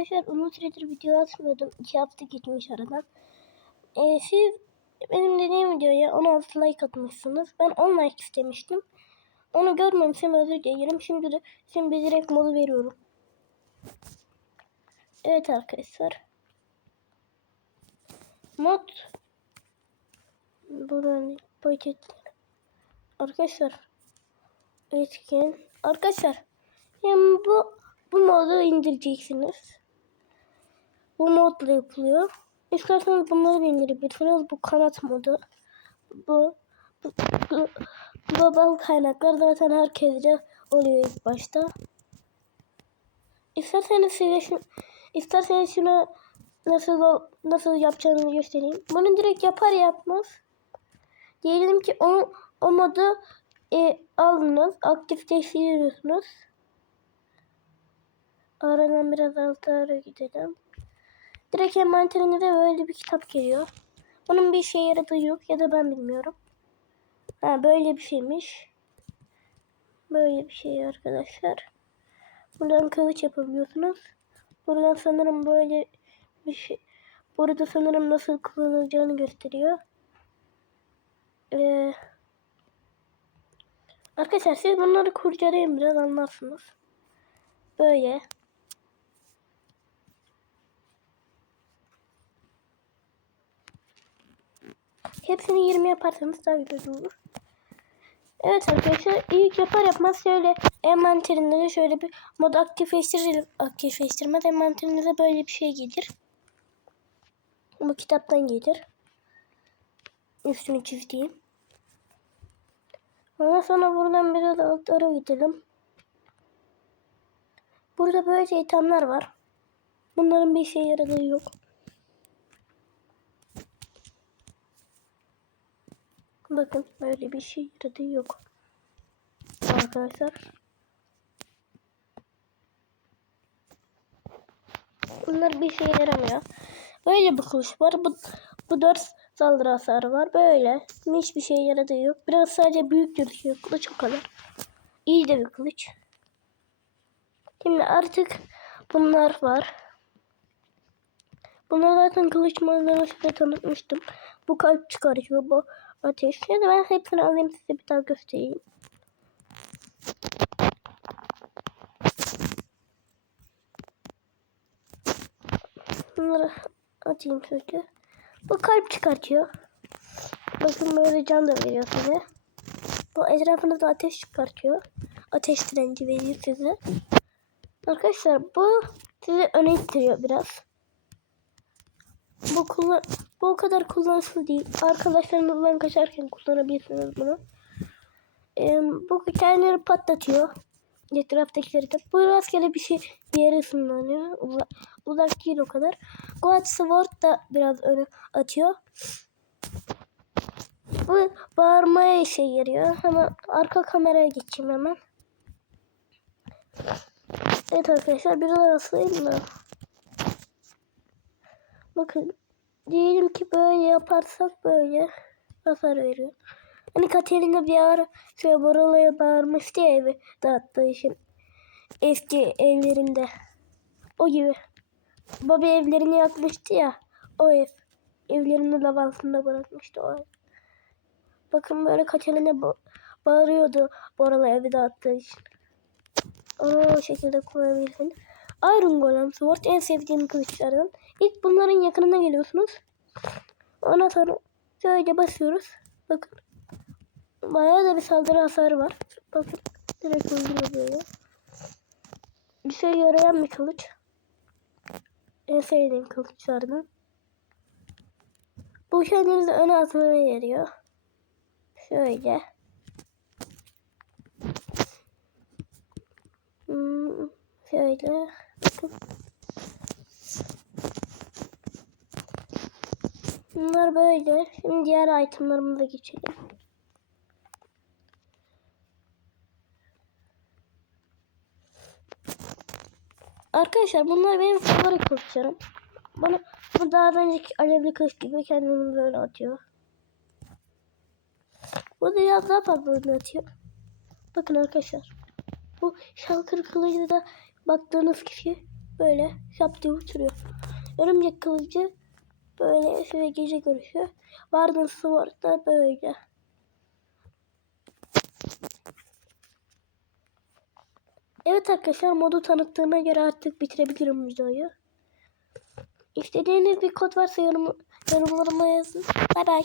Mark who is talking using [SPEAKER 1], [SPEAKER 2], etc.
[SPEAKER 1] Arkadaşlar uzun süredir video atmıyordum. 2 hafta geçmiş aradan. Ee, siz benim dediğim videoya 16 like atmışsınız. Ben 10 like istemiştim. Onu görmemişim özür dilerim. Şimdi de şimdi direkt modu veriyorum. Evet arkadaşlar. Mod Buranın paket Arkadaşlar etkin Arkadaşlar yani bu bu modu indireceksiniz. Bu modla yapılıyor. İsterseniz bunları da indirebilirsiniz. Bu kanat modu. Bu, bu, bu global kaynaklar zaten herkeste oluyor ilk başta. İsterseniz size şu, isterseniz şunu nasıl nasıl yapacağını göstereyim. Bunu direkt yapar yapmaz. Diyelim ki o, o modu e, aldınız, aktifleştiriyorsunuz. Aradan biraz altara gidelim. Direkt envanterinize böyle bir kitap geliyor. Bunun bir işe yaradığı yok ya da ben bilmiyorum. Ha böyle bir şeymiş. Böyle bir şey arkadaşlar. Buradan kılıç yapabiliyorsunuz. Buradan sanırım böyle bir şey. Burada sanırım nasıl kullanılacağını gösteriyor. Ee, arkadaşlar siz bunları kurcalayın biraz anlarsınız. Böyle. Hepsini 20 yaparsanız daha güzel olur. Evet arkadaşlar ilk yapar yapmaz şöyle envanterinde de şöyle bir mod aktifleştirir aktifleştirmez envanterinize böyle bir şey gelir. Bu kitaptan gelir. Üstünü çizdiğim. Ondan sonra buradan biraz altlara gidelim. Burada böyle itemler var. Bunların bir işe yaradığı yok. Bakın böyle bir şey yaradığı yok. Arkadaşlar. Bunlar bir şeye yaramıyor. Böyle bir kılıç var. Bu, bu dört saldırı hasarı var. Böyle. Hiçbir şeye yaradığı yok. Biraz sadece büyük gözüküyor. Kılıç o kadar. İyi de bir kılıç. Şimdi artık bunlar var. Bunlar zaten kılıç malzemesi tanıtmıştım. Bu kalp çıkartıyor. Bu ateş. Ya da ben hepsini alayım size bir daha göstereyim. Bunları atayım şöyle. Bu kalp çıkartıyor. Bakın böyle can da veriyor size. Bu etrafınızda ateş çıkartıyor. Ateş direnci veriyor size. Arkadaşlar bu sizi öne ittiriyor biraz. Bu kullan bu o kadar kullanışlı değil. Arkadaşlarınızdan kaçarken kullanabilirsiniz bunu. Ee, bu kendini patlatıyor. Etraftakileri de. Bu rastgele bir şey bir yere ısınlanıyor. Uzak, uzak değil o kadar. God Sword da biraz öne atıyor. Bu bağırmaya işe yarıyor. Hemen arka kameraya geçeyim hemen. Evet arkadaşlar biraz arasayım da. Bakın diyelim ki böyle yaparsak böyle hasar veriyor. Hani Katerina bir ara şöyle Borala'ya bağırmıştı ya evi dağıttığı için. Eski evlerinde. O gibi. Baba evlerini yakmıştı ya. O ev. Evlerini lav altında bırakmıştı o ev. Bakın böyle Katerina ba- bağırıyordu Borala evi dağıttığı için. Onu o şekilde kullanabilirsiniz. Iron Golem Sword en sevdiğim kılıçlardan. İlk bunların yakınına geliyorsunuz. Ondan sonra şöyle basıyoruz. Bakın. Bayağı da bir saldırı hasarı var. Bakın. Direkt öldürüyor böyle. Bir şey yarayan bir kılıç. En sevdiğim kılıçlardan. Bu kendinizi öne atmaya yarıyor. Şöyle. Hmm, şöyle. Bunlar böyle. Şimdi diğer itemlarımıza geçelim. Arkadaşlar bunlar benim favori kılıçlarım. Bana bu daha önceki alevli kılıç gibi kendini böyle atıyor. Bu da biraz daha fazla oynatıyor. Bakın arkadaşlar. Bu şalkır kılıcı da baktığınız kişi böyle şap diye uçuruyor. Örümcek kılıcı böyle size gece görüşü. Warden Sword da böyle. Evet arkadaşlar modu tanıttığıma göre artık bitirebilirim videoyu. İstediğiniz bir kod varsa yorum, yorumlarıma yazın. Bay bay.